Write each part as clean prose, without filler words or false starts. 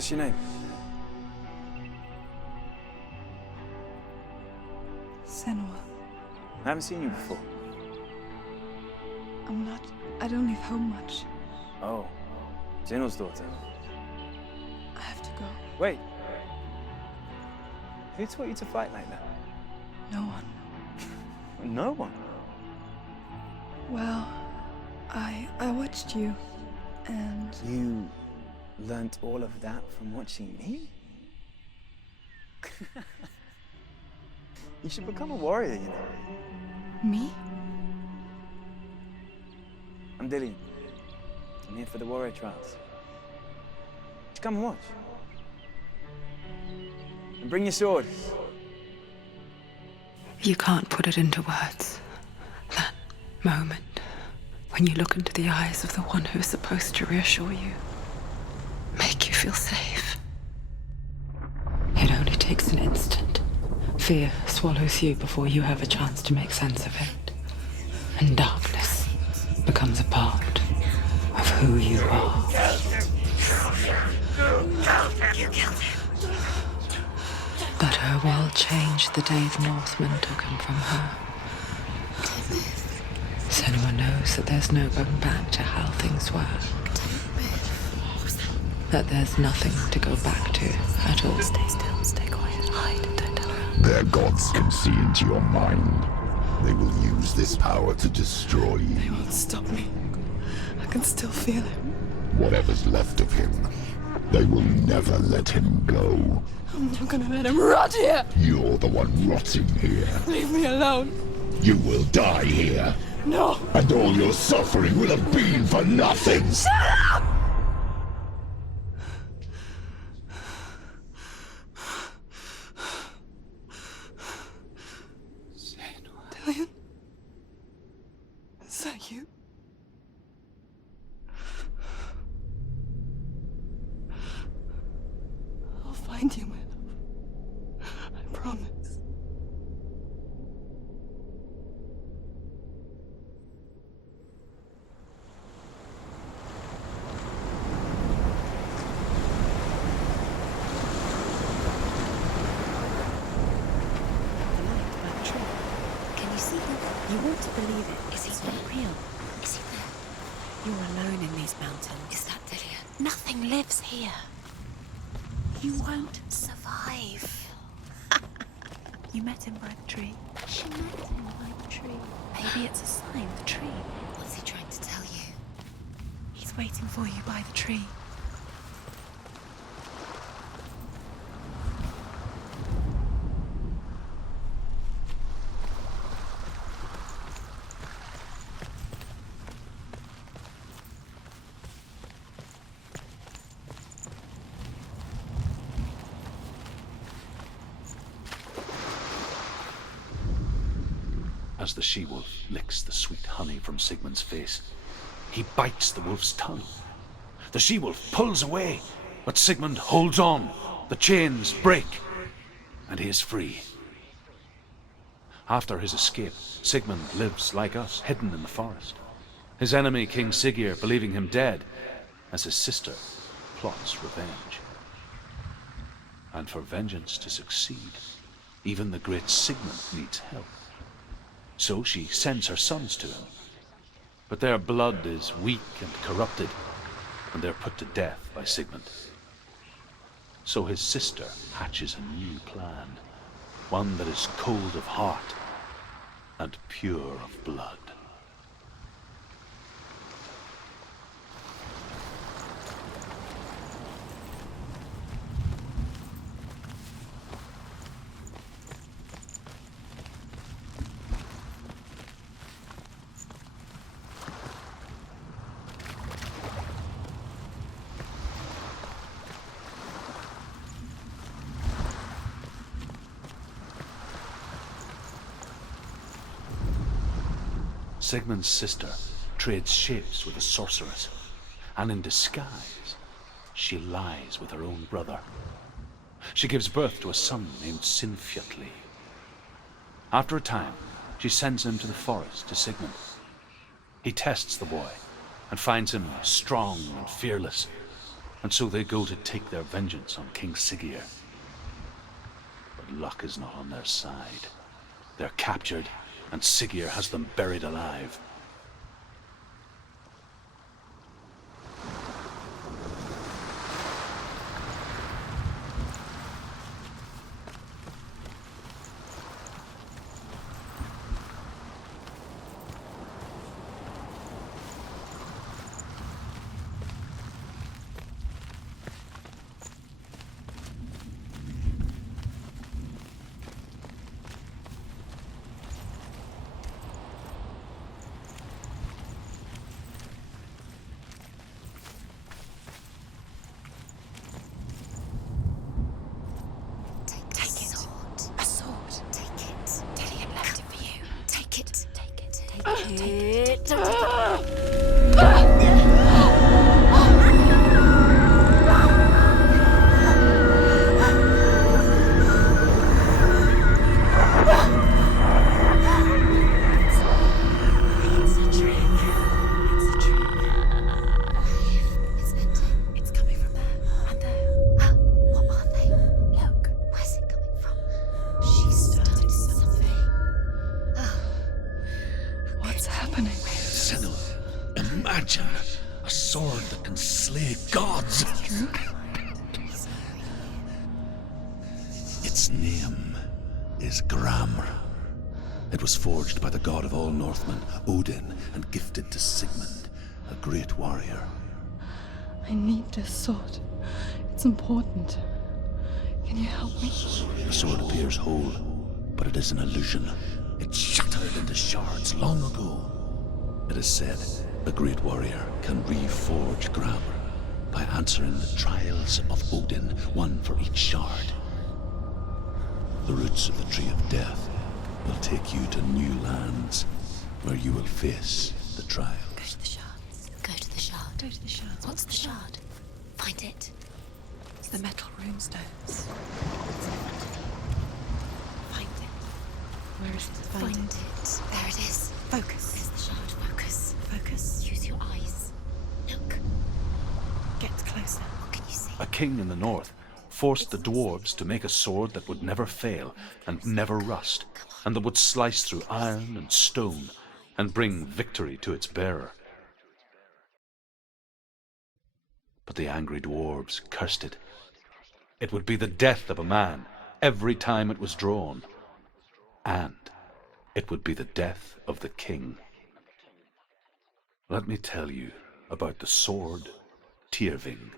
What's your name? Senua. I haven't seen you before. I don't leave home much. Oh, Zenua's daughter. I have to go. Wait. Who taught you to fight like that? No one. No one? Well, I watched you, and... You learnt all of that from watching me? You should become a warrior, you know. Me? I'm Dillian. I'm here for the warrior trials. Just come and watch. And bring your sword. You can't put it into words. That moment when you look into the eyes of the one who is supposed to reassure you, make you feel safe. It only takes an instant. Fear swallows you before you have a chance to make sense of it. And darkness becomes a part of who you are. You killed him. But her world changed the day the Northmen took him from her. Senua knows that there's no going back to how things were. That there's nothing to go back to at all. Stay still, stay quiet, hide, don't tell her. Their gods can see into your mind. They will use this power to destroy you. They won't stop me. I can still feel him. Whatever's left of him, they will never let him go. I'm not gonna let him rot here! You're the one rotting here. Leave me alone! You will die here. No! And all your suffering will have been for nothing. Shut up! Dillian? Is that you? I'll find you, my love. I promise. You want to believe it. Is he not real? Is he there? You're alone in these mountains. Is that Dillian? Nothing lives here. You won't survive. You met him by the tree. She met him by the tree. Maybe it's a sign, the tree. What's he trying to tell you? He's waiting for you by the tree. As the she-wolf licks the sweet honey from Sigmund's face, he bites the wolf's tongue. The she-wolf pulls away, but Sigmund holds on. The chains break, and he is free. After his escape, Sigmund lives like us, hidden in the forest. His enemy, King Siggeir, believing him dead, as his sister plots revenge. And for vengeance to succeed, even the great Sigmund needs help. So she sends her sons to him. But their blood is weak and corrupted, and they're put to death by Sigmund. So his sister hatches a new plan, one that is cold of heart and pure of blood. Sigmund's sister trades shapes with a sorceress, and in disguise, she lies with her own brother. She gives birth to a son named Sinfjotli. After a time, she sends him to the forest to Sigmund. He tests the boy and finds him strong and fearless. and so they go to take their vengeance on King Siggeir. But luck is not on their side. They're captured, and Siggeir has them buried alive. Its name is Gramr. It was forged by the god of all Northmen, Odin, and gifted to Sigmund, a great warrior. I need this sword. It's important. Can you help me? The sword appears whole, but it is an illusion. It shattered into shards long ago. It is said a great warrior can reforge Gramr by answering the trials of Odin, one for each shard. The roots of the Tree of Death will take you to new lands, where you will face the trials. Go to the shards. Go to the shard. Go to the shard. What's the shard? Find it. It's the metal runestones. Find it. Where is it? Find it. There it is. Focus. There's the shard. Focus. Focus. Use your eyes. Look. Get closer. What can you see? A king in the north forced the dwarves to make a sword that would never fail and never rust, and that would slice through iron and stone and bring victory to its bearer. But the angry dwarves cursed it. It would be the death of a man every time it was drawn, and it would be the death of the king. Let me tell you about the sword Tyrving.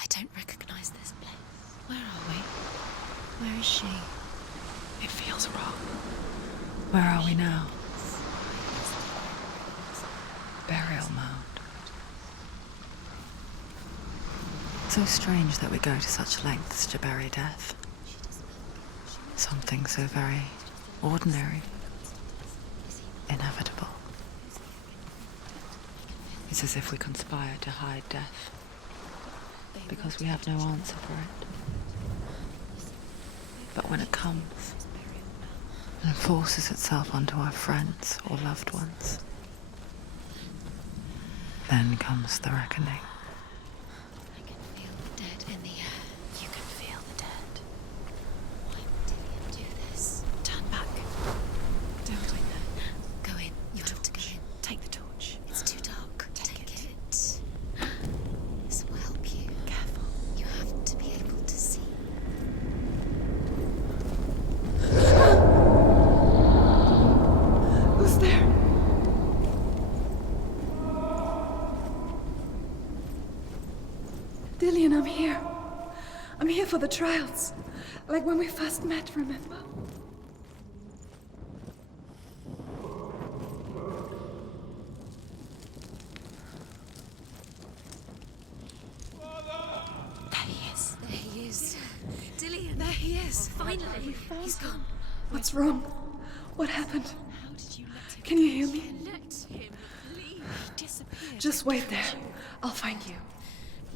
I don't recognize this place. Where are we? Where is she? It feels wrong. Where are we now? Burial mound. So strange that we go to such lengths to bury death. Something so very ordinary, inevitable. It's as if we conspire to hide death, because we have no answer for it. But when it comes and forces itself onto our friends or loved ones, then comes the reckoning. I can feel the dead in the air. You can feel the dead. Why would Dillian do this? Turn back. Don't do that. Go in. You have to go in. Take the torch. It's too dark. Take it. This will help you. Careful. You have to be able to see. Who's there? Dillian, I'm here. I'm here for the trials. Like when we first met, remember? There he is. There he is. Dillian. There he is. Finally. He's gone. What's wrong? What happened? How did you let him? Can you hear me? Let him leave. He disappeared. Just wait there. I'll find you.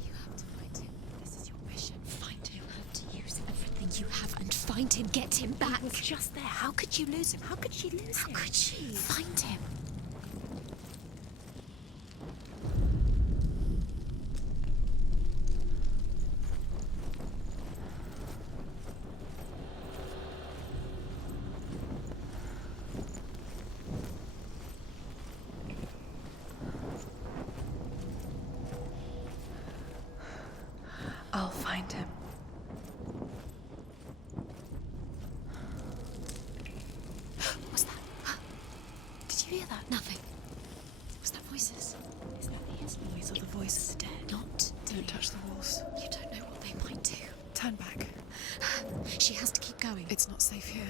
You have to find him. This is your mission. Find him. You have to use everything you have and find him. Get him back. He was just there. How could you lose him? How could she lose him? How could she? Find him. I'll find him. What's that? Did you hear that? Nothing. Was that voices? Is that his voice or the voice of the dead? Not. Don't touch the walls. You don't know what they might do. Turn back. She has to keep going. It's not safe here.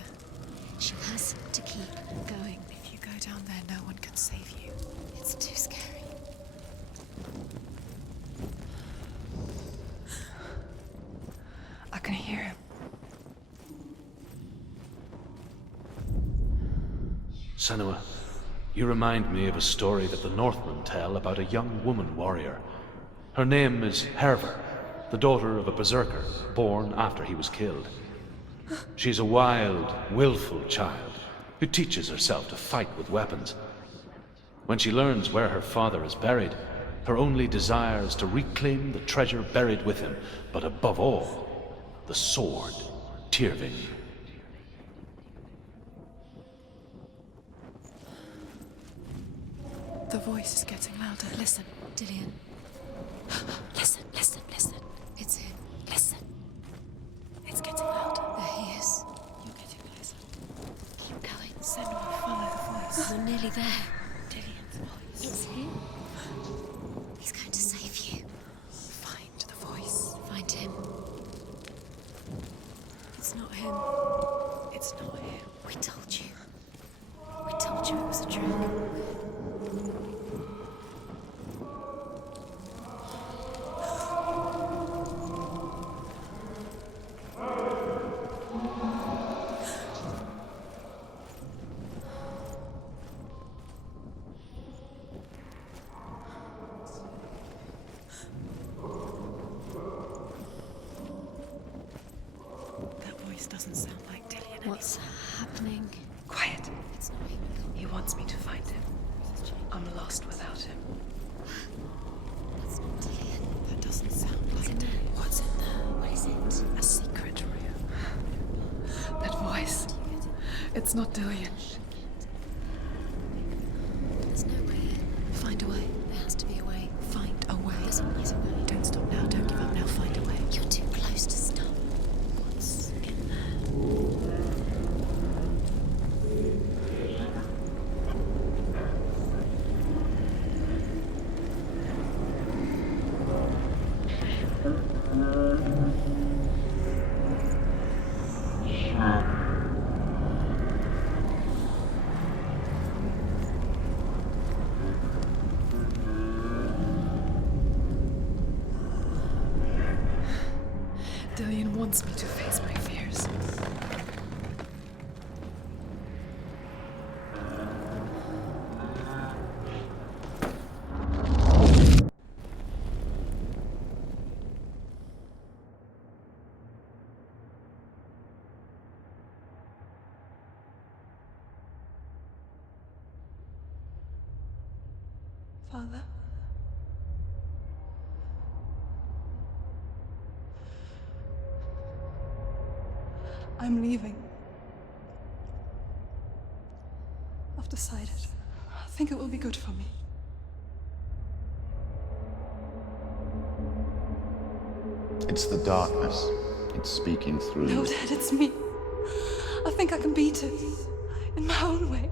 She has to keep going. If you go down there, no one can save you. It's too scary. I can hear him. Senua, you remind me of a story that the Northmen tell about a young woman warrior. Her name is Herver, the daughter of a berserker, born after he was killed. She's a wild, willful child who teaches herself to fight with weapons. When she learns where her father is buried, her only desire is to reclaim the treasure buried with him, but above all, the sword, Tyrving. The voice is getting louder. Listen, Dillian. Listen, listen, listen. It's him. Listen. It's getting louder. There he is. You're getting closer. Keep going. Senua, follow the voice. You're nearly there. Dillian's voice. It's him. He's going to save you. Find the voice. Find him. It's not him. It's not him. We told you. We told you it was a trick. That voice doesn't sound like Dillian. What's happening? Quiet. It's not him. He wants me to find him. I'm lost without him. That's not Dillian. That doesn't sound What's like in there? Dillian. What's in there? What is it? A secret room. That voice. It's not Dillian. There's no way in. Find a way. There has to be a way. Find a way. There's always a way. Don't stop now. Don't give up now. Find a way. You're too close to stop. What's in there? Dillian wants me to face my fears. Father? I'm leaving. I've decided. I think it will be good for me. It's the darkness. It's speaking through No, you. Dad, it's me. I think I can beat it. In my own way.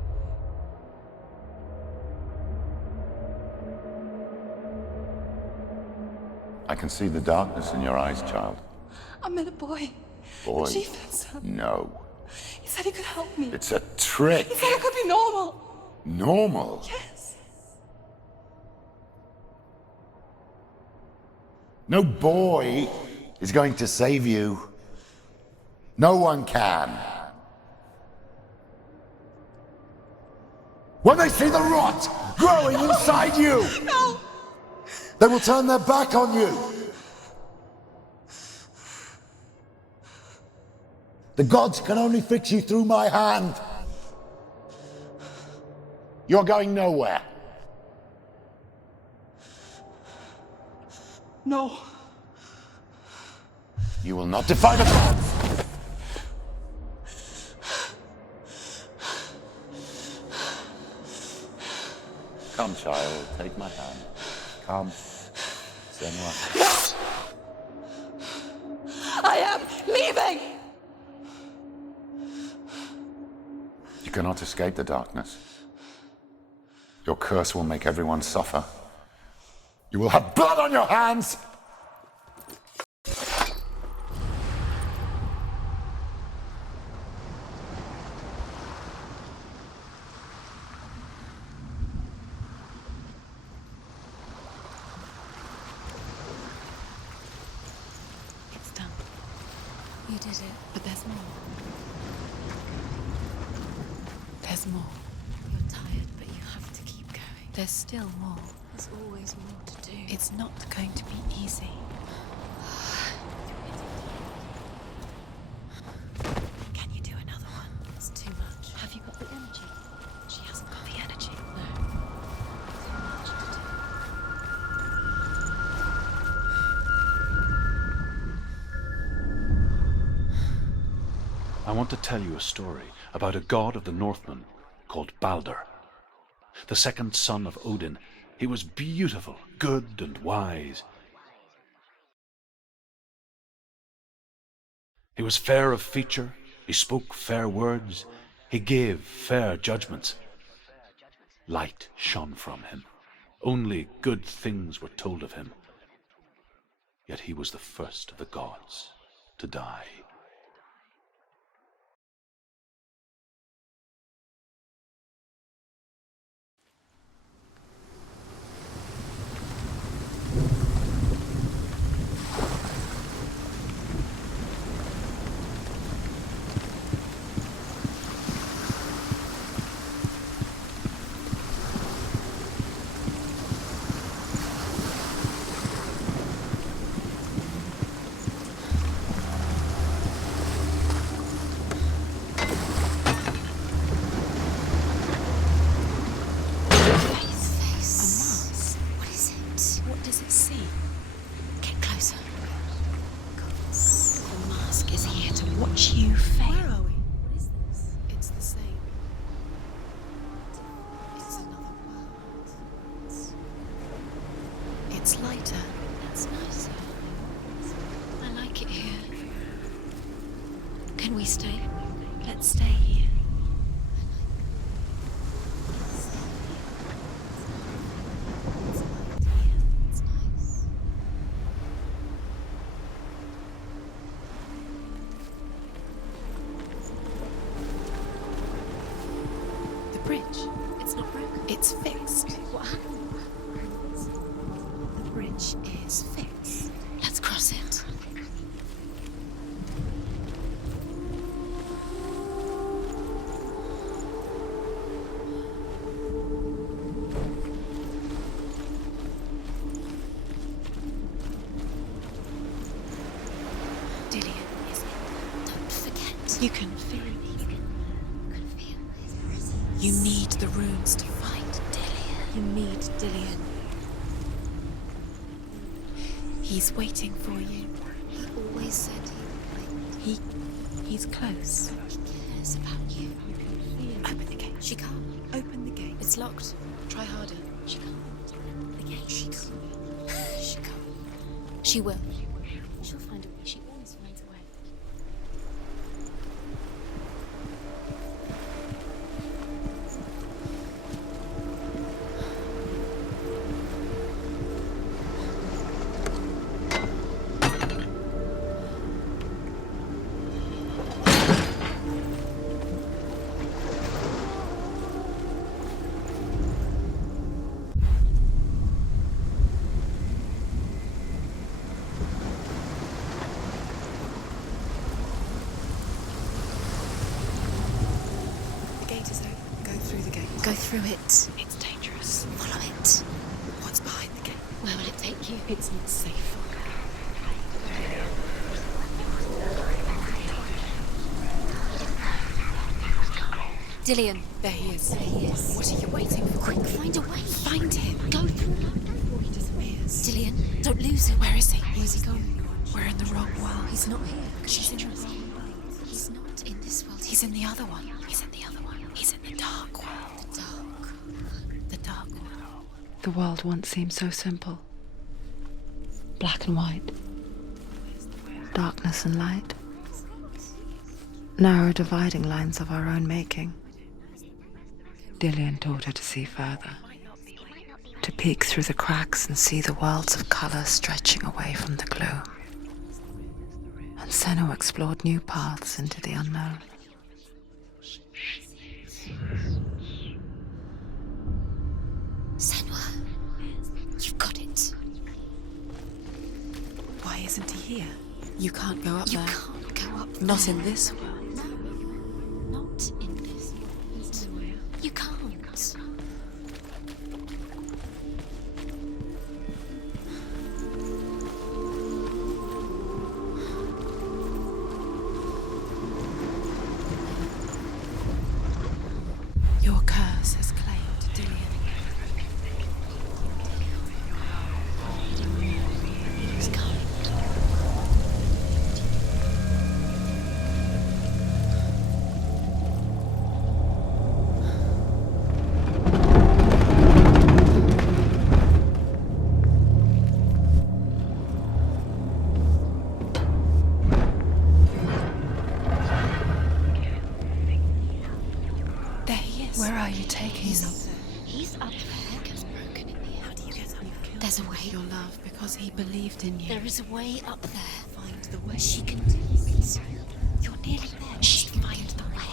I can see the darkness in your eyes, child. I met a boy. Boy. The chieftain's son. No. He said he could help me. It's a trick. He said I could be normal. Normal. Yes. No boy is going to save you. No one can. When they see the rot growing inside you, No! they will turn their back on you. The gods can only fix you through my hand. You're going nowhere. No. You will not defy the gods. Come, child, take my hand. Come, Senua. I am leaving! You cannot escape the darkness. Your curse will make everyone suffer. You will have blood on your hands! It's done. You did it. But there's more. There's more. You're tired, but you have to keep going. There's still more. There's always more to do. It's not going to be easy. Can you do another one? It's too much. Have you got the energy? She hasn't got the energy. No. Too much to do. I want to tell you a story about a god of the Northmen called Balder. The second son of Odin. He was beautiful, good, and wise. He was fair of feature, he spoke fair words, he gave fair judgments. Light shone from him. Only good things were told of him. Yet he was the first of the gods to die. You can feel it. You need the runes to fight Dillion. You need Dillion. He's waiting for you. He always said he's close. He cares about you. You can feel it. Open the gate. She can't. Open the gate. It's locked. Try harder. She can't. The gate. She can't. She can't. She will. She'll find a way. She always finds a way. Go through it. It's dangerous. Follow it. What's behind the gate? Where will it take you? It's not safe. Dillion. There he is. There he is. What are you waiting for? Quick, find a way. Find him. Go through before he disappears. Dillion, don't lose him. Where is he? Where's he going? We're in the wrong world. He's not here. She's in the wrong world. He's not in this world. He's in the other one. He's in the other one. He's in the dark world. The dark world. The world once seemed so simple. Black and white. darkness and light. Narrow dividing lines of our own making. Dillian taught her to see further, to peek through the cracks and see the worlds of color stretching away from the gloom. And Senua explored new paths into the unknown. Senua, you've got it. Why isn't he here? You can't go up there. You can't go up there. Not in this world. No, not in this world. You can't. Your curse has claimed Dillian. He's gone. There he is. Where are you taking He's him? up there. He's up there. He's broken in the How do you get up? There's a way. Your love, because he believed in you. There is a way up there. Find the way. She can do it. You're nearly there. She can find the way.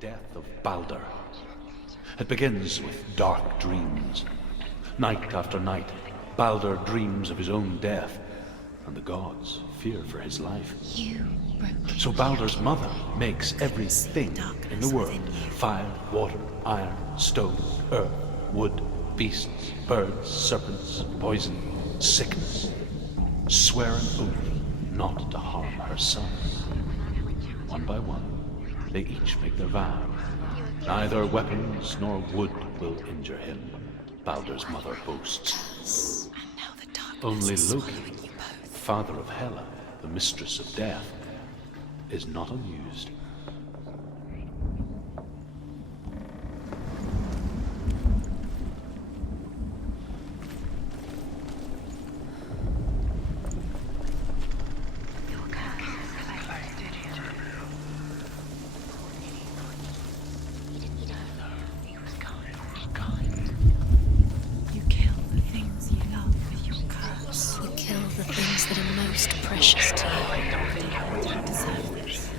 Death of Baldur. It begins with dark dreams. Night after night, Baldur dreams of his own death, and the gods fear for his life. You broke. So Baldur's mother makes everything in the world: fire, water, iron, stone, earth, wood, beasts, birds, serpents, poison, sickness. Swear an oath not to harm her sons. One by one, they each make their vow. Neither weapons nor wood will injure him, Baldur's mother boasts. And now the darkness Only is Loki, swallowing you both. father of Hela, the mistress of death, is not amused. You kill the things you love with your curse. You kill the things that are most precious to you. You deserve this.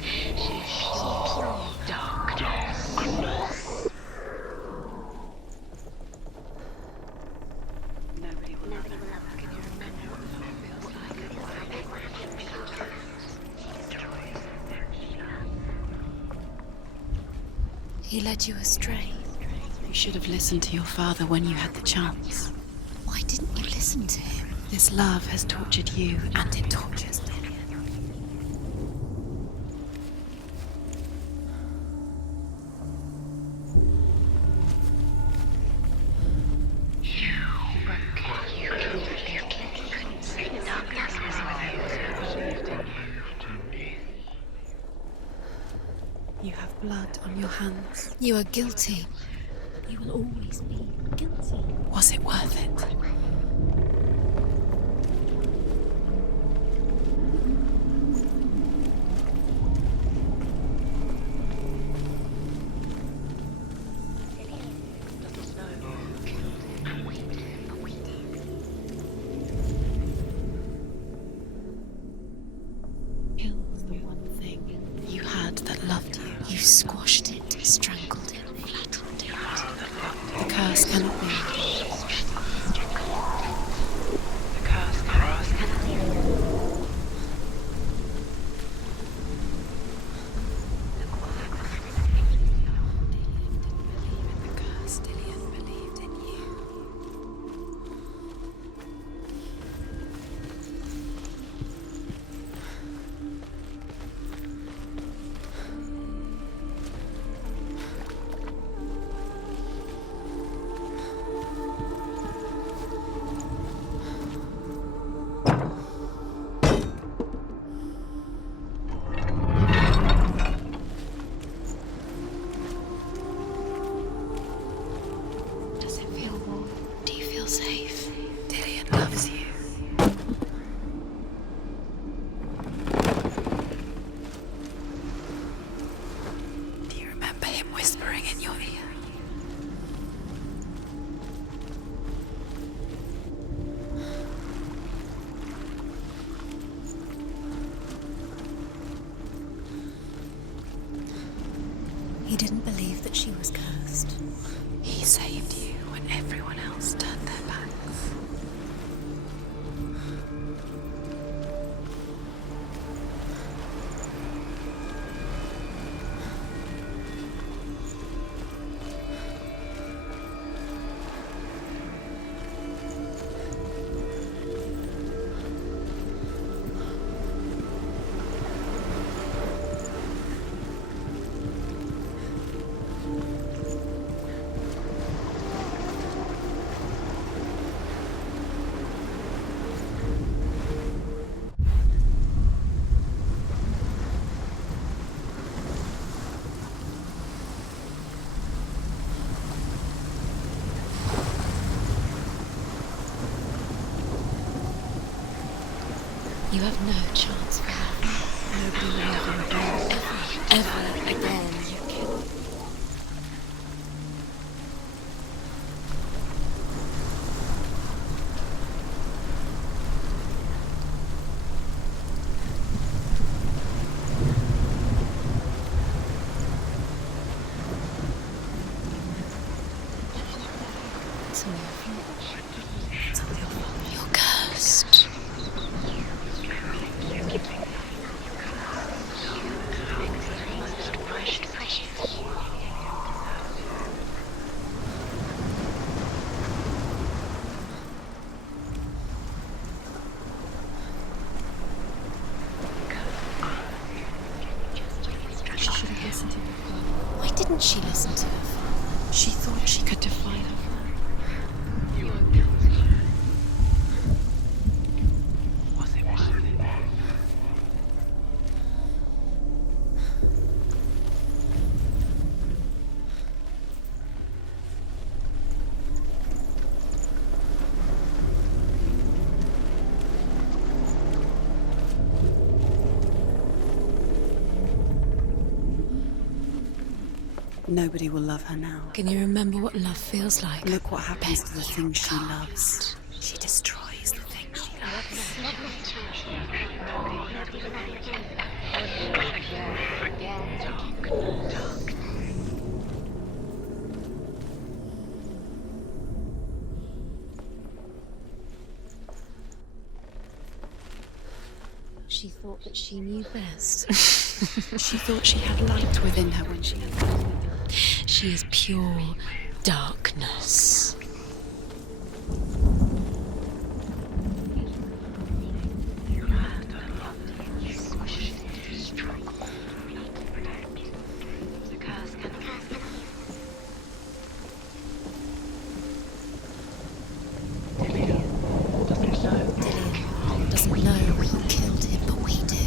He led you astray. You should have listened to your father when you had the chance. Why didn't you listen to him? This love has tortured you, and it tortures them. You have blood on your hands. You are guilty. You will always be guilty. Was it worth it? Kills the one thing You had that loved you. you squashed it, strangled it, flattened it. The curse cannot be. safe. Dillian loves you. Do you remember him whispering in your ear? He didn't believe that she was cursed. He saved you when everyone else turned their backs. You have no chance for love. Nobody will ever again. Ever again. You're cursed. Why didn't she listen to her father? She thought she could defy her father. Nobody will love her now. Can you remember what love feels like? Look what happens to the things she loves. She destroys the things she loves. She thought that she knew best. She thought she had light within her when she entered. She is pure darkness. Doesn't know who killed him, but we do.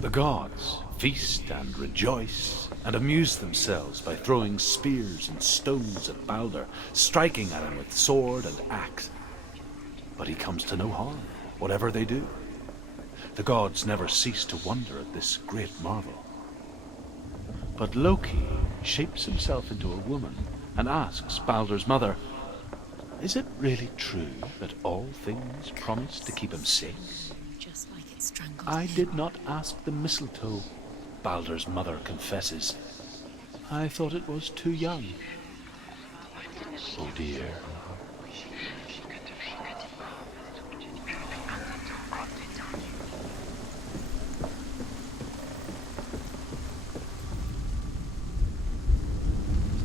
The gods feast and rejoice and amuse themselves by throwing spears and stones at Baldur, striking at him with sword and axe. But he comes to no harm, whatever they do. The gods never cease to wonder at this great marvel. But Loki shapes himself into a woman and asks Baldur's mother, "Is it really true that all things promise to keep him safe?" Just like it strangled "I him. did not ask the mistletoe," Baldur's mother confesses. "I thought it was too young." Oh dear.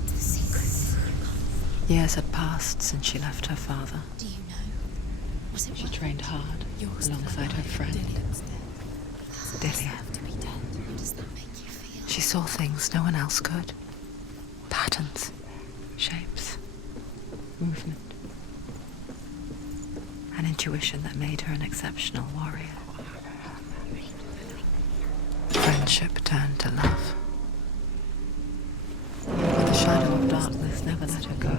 The secret. Years had passed since she left her father. Do you know? Was it She worth trained it? hard Yours alongside her friend, Dillian's death. Delia. Deserve to be dead. How does that make you feel? She saw things no one else could. Patterns, shapes, movement. An intuition that made her an exceptional warrior. Friendship turned to love. But the shadow of darkness never let her go.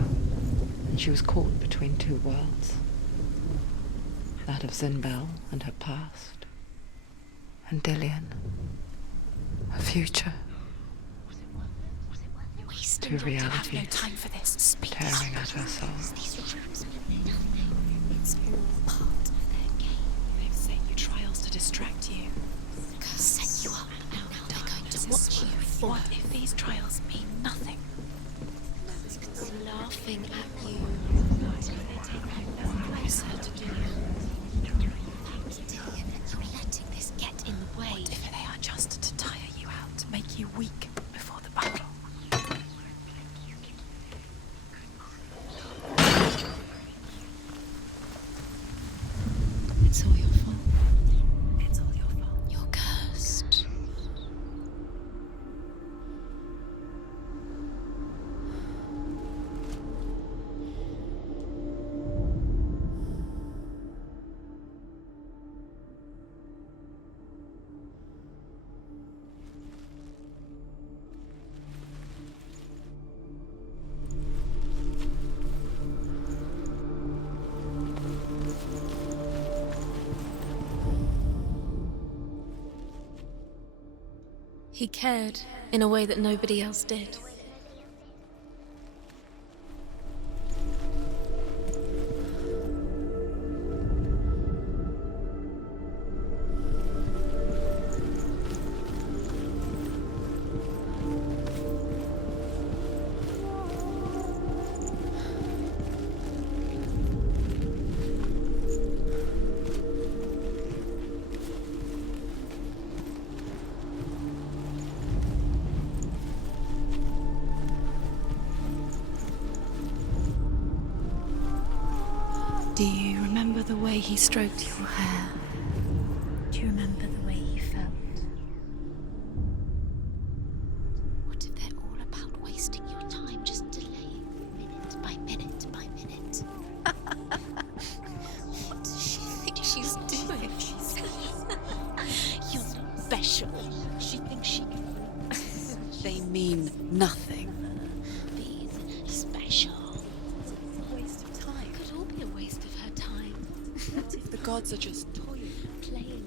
and she was caught between two worlds. That of Zinbel and her past, and Dillian, her future. Two realities time for this. Speak tearing at her soul. It's all part of their game. They've set you trials to distract you. Set you up. Now they're going to watch you. What if these trials mean nothing? They're laughing at you. Closer to Dillian. You're letting this get in the way. What if they are just to tire you out, to make you weak before the battle? It's all your fault. It's all your fault. You're cursed. He cared in a way that nobody else did. Do you remember the way he stroked your hair? Do you remember the way he felt? What if they're all about wasting your time, just delaying minute by minute by minute? What does she think she's doing? You're special. She thinks she can. They mean nothing. Being special. Waste of time. Could all be a waste of her time. What if the gods are just toying, Playing,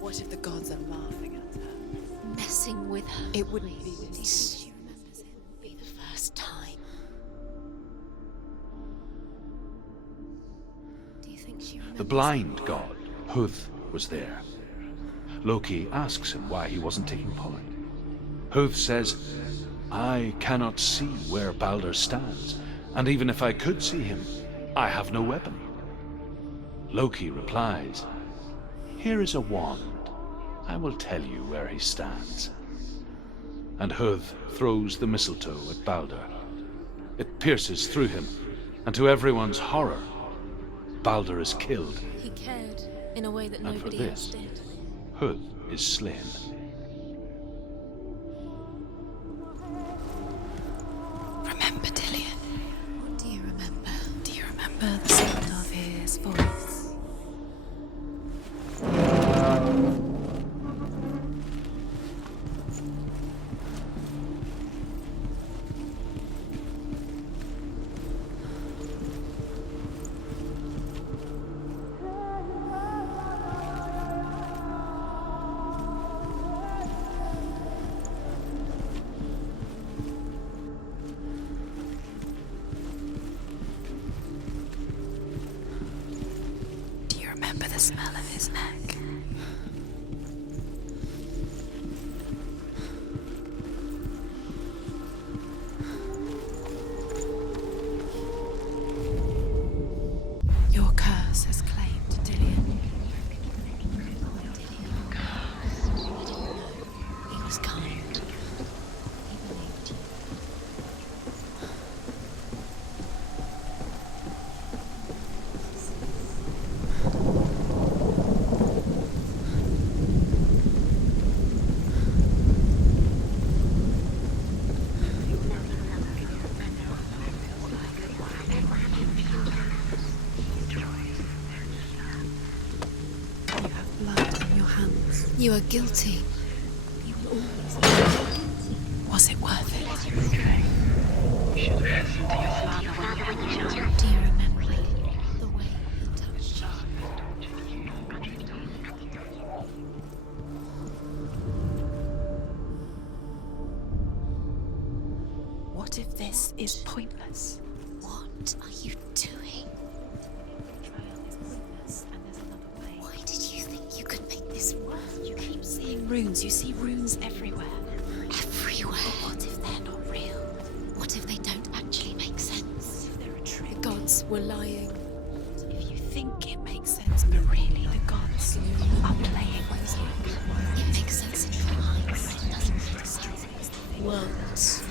What if the gods are laughing at her? messing with her. It wouldn't be Do you think this. she remembers it? Would be the first time. Do you think she remembers The blind god, Huth, was there. Loki asks him why he wasn't taking part. Huth says, I cannot see where Baldur stands, and even if I could see him, I have no weapon. Loki replies, here is a wand. I will tell you where he stands. And Huth throws the mistletoe at Baldur. It pierces through him, and to everyone's horror, Baldur is killed, He cared in a way that and for nobody else this, did. Huth is slain. Remember Dillian? What do you remember? Do you remember the sound of his voice? Do you remember the smell of his neck? Your curse has claimed Dillian. He was kind. He believed you. You have blood on your hands. You are guilty. You will always be guilty. Was it worth it? You should listen to your father when you this is pointless. What are you doing? Betrayal is pointless, and there's another way. Why did you think you could make this work? You keep seeing runes. You see runes everywhere. Everywhere. But what if they're not real? What if they don't actually make sense? What if they're a trick? The gods were lying. If you think it makes sense, but really the gods are playing with you. It makes sense in your mind, but it doesn't make sense. Worlds